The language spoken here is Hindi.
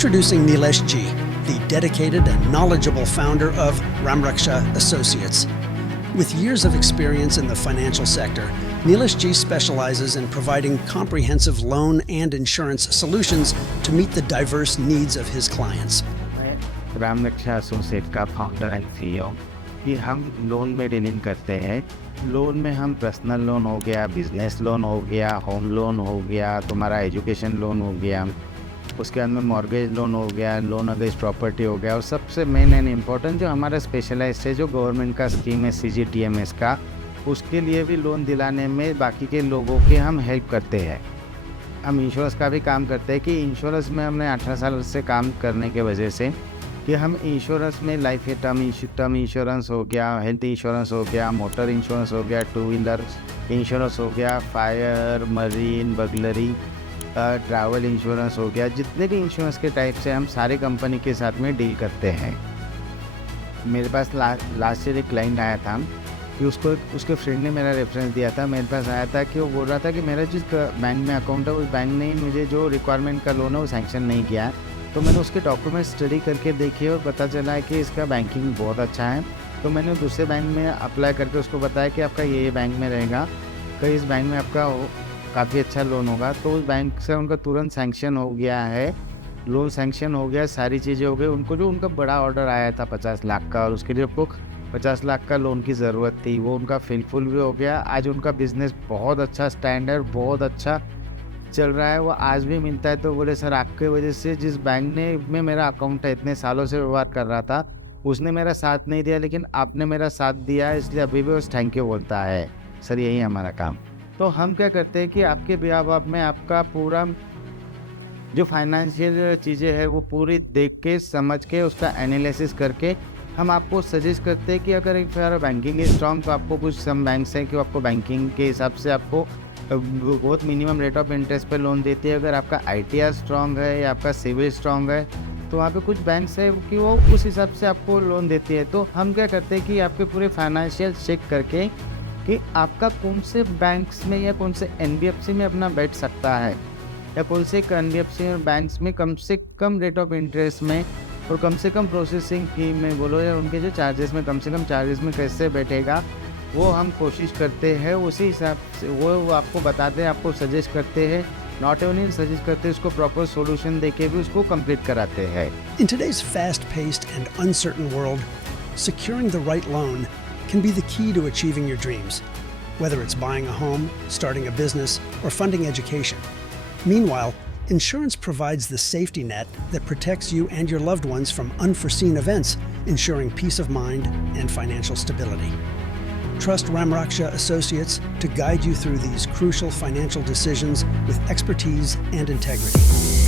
Introducing Nilesh G, the dedicated and knowledgeable founder of Ramraksha Associates. With years of experience in the financial sector, Nilesh G specializes in providing comprehensive loan and insurance solutions to meet the diverse needs of his clients. Ramraksha associate का फाउंडर एंड सीईओ कि हम लोन में डीलिंग करते हैं। लोन में हम पर्सनल लोन हो गया, बिजनेस लोन हो गया, होम लोन हो गया, तुम्हारा एजुकेशन लोन हो गया, उसके अंदर मॉर्गेज लोन हो गया, लोन अगेंस्ट प्रॉपर्टी हो गया, और सबसे मेन एंड इम्पोर्टेंट जो हमारा स्पेशलाइज्ड है जो गवर्नमेंट का स्कीम है CGTMS का, उसके लिए भी लोन दिलाने में बाकी के लोगों के हम हेल्प करते हैं। हम इंश्योरेंस का भी काम करते हैं कि इंश्योरेंस में हमने 18 साल से काम करने के वजह से कि हम इंश्योरेंस में लाइफ या टर्म इंश्योरेंस हो गया, हेल्थ इंश्योरेंस हो गया, मोटर इंश्योरेंस हो गया, 2 व्हीलर इंश्योरेंस हो गया, fire, marine, burglary, travel insurance हो गया, जितने भी इंश्योरेंस के टाइप से हम सारे कंपनी के साथ में डील करते हैं। मेरे पास लास्ट ईयर एक क्लाइंट आया था कि उसके फ्रेंड ने मेरा रेफरेंस दिया था। मेरे पास आया था कि वो बोल रहा था कि मेरा जिस बैंक में अकाउंट है उस बैंक ने मुझे जो रिक्वायरमेंट का लोन है वो सैंक्शन नहीं किया है। तो मैंने उसके डॉक्यूमेंट स्टडी करके देखे और पता चला है कि इसका बैंकिंग बहुत अच्छा है। तो मैंने दूसरे बैंक में अप्लाई करके उसको बताया कि आपका ये बैंक में रहेगा, कि इस बैंक में आपका काफ़ी अच्छा लोन होगा। तो उस बैंक से उनका तुरंत सैंक्शन हो गया है, लोन सैंक्शन हो गया, सारी चीज़ें हो गई। उनको जो उनका बड़ा ऑर्डर आया था 50 लाख का, और उसके लिए आपको 50 लाख का लोन की ज़रूरत थी, वो उनका फिलफुल भी हो गया। आज उनका बिज़नेस बहुत अच्छा स्टैंडर्ड, बहुत अच्छा चल रहा है, वो आज भी मिलता है। तो बोले सर आपके वजह से जिस बैंक ने में मेरा अकाउंट है, इतने सालों से व्यवहार कर रहा था, उसने मेरा साथ नहीं दिया, लेकिन आपने मेरा साथ दिया, इसलिए अभी भी उस थैंक यू बोलता है। सर यही है हमारा काम। तो हम क्या करते हैं कि आपके बिहाफ में आपका पूरा जो फाइनेंशियल चीज़ें हैं वो पूरी देख के समझ के उसका एनालिसिस करके हम आपको सजेस्ट करते हैं कि अगर एक बैंकिंग इज स्ट्रॉन्ग तो आपको कुछ सम बैंक्स हैं कि आपको बैंकिंग के हिसाब से आपको बहुत मिनिमम रेट ऑफ इंटरेस्ट पे लोन देती है। अगर आपका ITR स्ट्रॉन्ग है या आपका सिविल स्ट्रॉन्ग है तो वहाँ पे कुछ बैंक्स है कि वो उस हिसाब से आपको लोन देती है। तो हम क्या करते हैं कि आपके पूरे फाइनेंशियल चेक करके कि आपका कौन से बैंक्स में या कौन से NBFC में अपना बैठ सकता है, या कौन से NBFC और बैंक्स में कम से कम रेट ऑफ इंटरेस्ट में और कम से कम प्रोसेसिंग फी में बोलो, या उनके जो चार्जेस में कम से कम चार्जेस में कैसे बैठेगा, वो हम कोशिश करते हैं। उसी हिसाब से वो आपको बताते हैं, आपको सजेस्ट करते हैं, नॉट ओनली सजेस्ट करते हैं, उसको प्रॉपर सॉल्यूशन देके भी उसको कंप्लीट कराते हैं। In today's fast-paced and uncertain world, securing the right loan can be the key to achieving your dreams, whether it's buying a home, starting a business, or funding education. Meanwhile, insurance provides the safety net that protects you and your loved ones from unforeseen events, ensuring peace of mind and financial stability. Trust Ramraksha Associates to guide you through these crucial financial decisions with expertise and integrity.